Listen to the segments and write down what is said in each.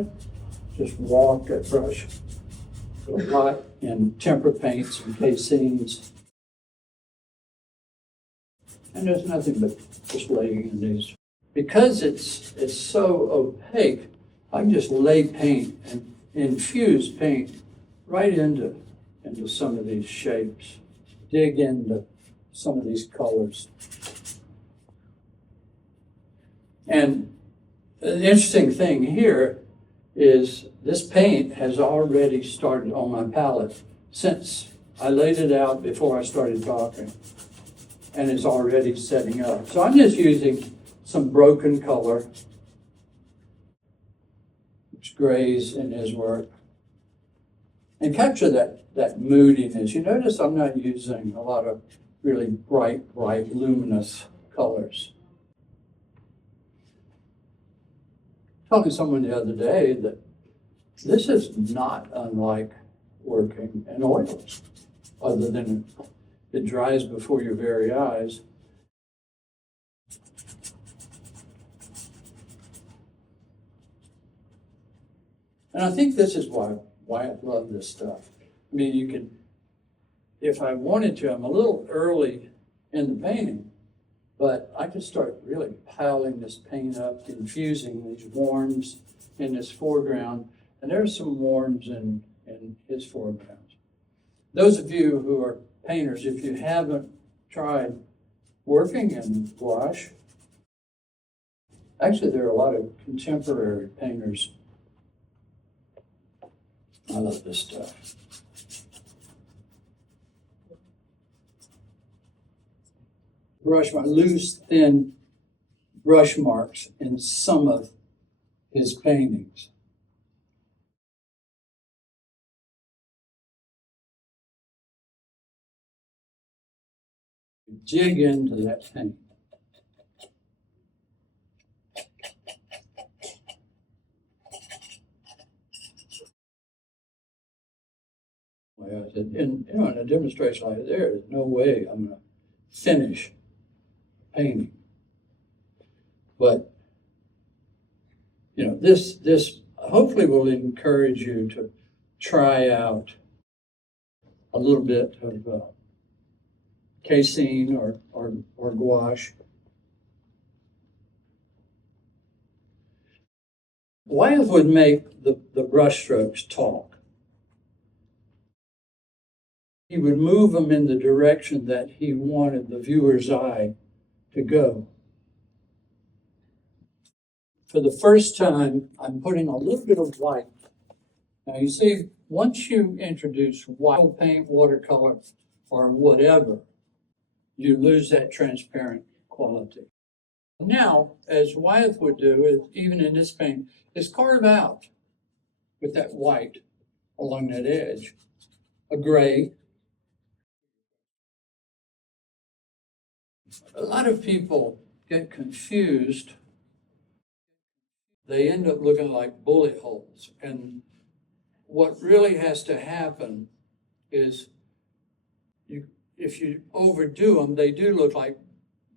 it, just walk that brush a lot in temper paints and casings. And there's nothing but just laying in these. Because it's so opaque, I can just lay paint and infuse paint right into some of these shapes. Dig into some of these colors. And the interesting thing here is this paint has already started on my palette since I laid it out before I started talking, and it's already setting up. So I'm just using some broken color, which grays in his work, and capture that moodiness. You notice I'm not using a lot of really bright, luminous colors. Talking to someone the other day that this is not unlike working in oils, other than it dries before your very eyes. And I think this is why I love this stuff. I mean, you can, if I wanted to, I'm a little early in the painting, but I could start really piling this paint up, infusing these warms in this foreground, and there's some warms in his foreground. Those of you who are painters, if you haven't tried working in gouache, actually there are a lot of contemporary painters. I love this stuff. Brush my loose, thin brush marks in some of his paintings. Dig into that paint. Well, I said, in a demonstration like that, there's no way I'm going to finish painting. But this hopefully will encourage you to try out a little bit of casein or gouache. Wyeth would make the brush strokes talk. He would move them in the direction that he wanted the viewer's eye to go. For the first time, I'm putting a little bit of white. Now you see, once you introduce white paint, watercolor, or whatever, you lose that transparent quality. Now, as Wyeth would do, even in this paint, is carve out with that white along that edge, a gray. A lot of people get confused. They end up looking like bullet holes. And what really has to happen is if you overdo them, they do look like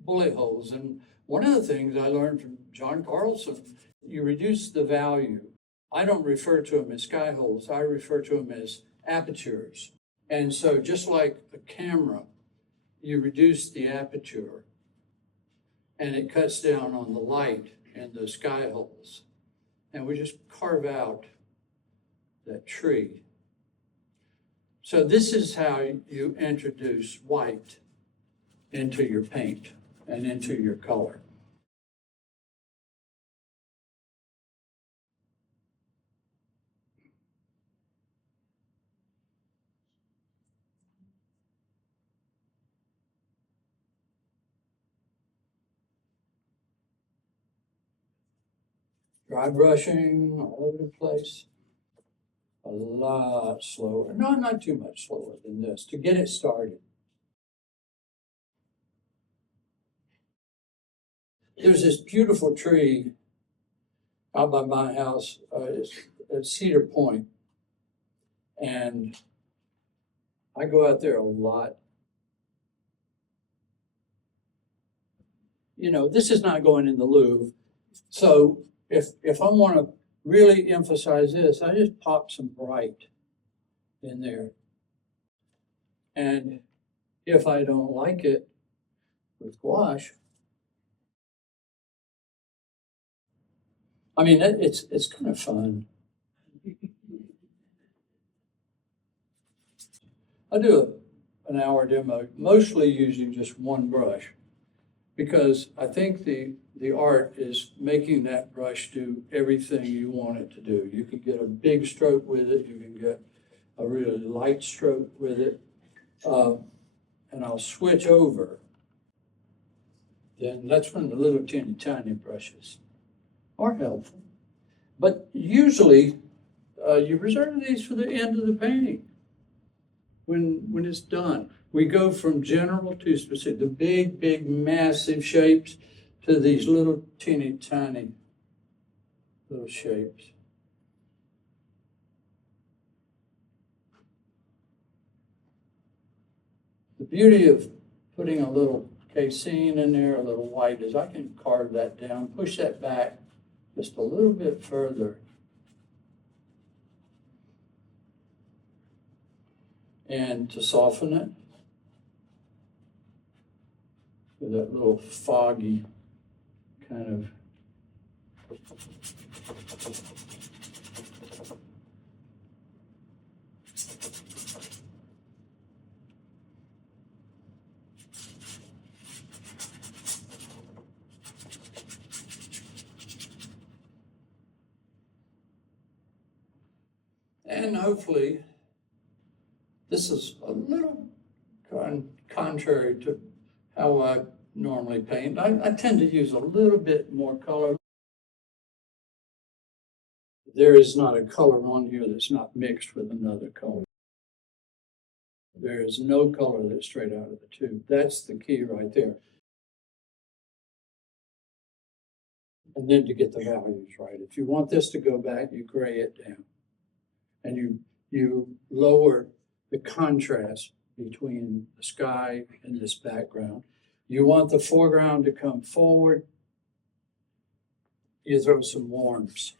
bullet holes. And one of the things I learned from John Carlson, you reduce the value. I don't refer to them as sky holes. I refer to them as apertures. And so just like a camera, you reduce the aperture and it cuts down on the light in the sky holes. And we just carve out that tree. So this is how you introduce white into your paint and into your color. Dry brushing all over the place. A lot slower. No, not too much slower than this to get it started. There's this beautiful tree out by my house. It's at Cedar Point. And I go out there a lot. This is not going in the Louvre. So if I want to really emphasize this, I just pop some bright in there. And if I don't like it with gouache, I mean, it's kind of fun. I do an hour demo, mostly using just one brush, because I think the art is making that brush do everything you want it to do. You can get a big stroke with it, you can get a really light stroke with it, and I'll switch over. Then that's when the little tiny brushes are helpful. But usually, you reserve these for the end of the painting. When it's done, we go from general to specific, the big, massive shapes to these little tiny little shapes. The beauty of putting a little casein in there, a little white, is I can carve that down, push that back just a little bit further. And to soften it with that little foggy kind of and hopefully this is a little contrary to how I normally paint. I tend to use a little bit more color. There is not a color on here that's not mixed with another color. There is no color that's straight out of the tube. That's the key right there. And then to get the values right. If you want this to go back, you gray it down. And you lower the contrast between the sky and this background. You want the foreground to come forward, you throw some warms.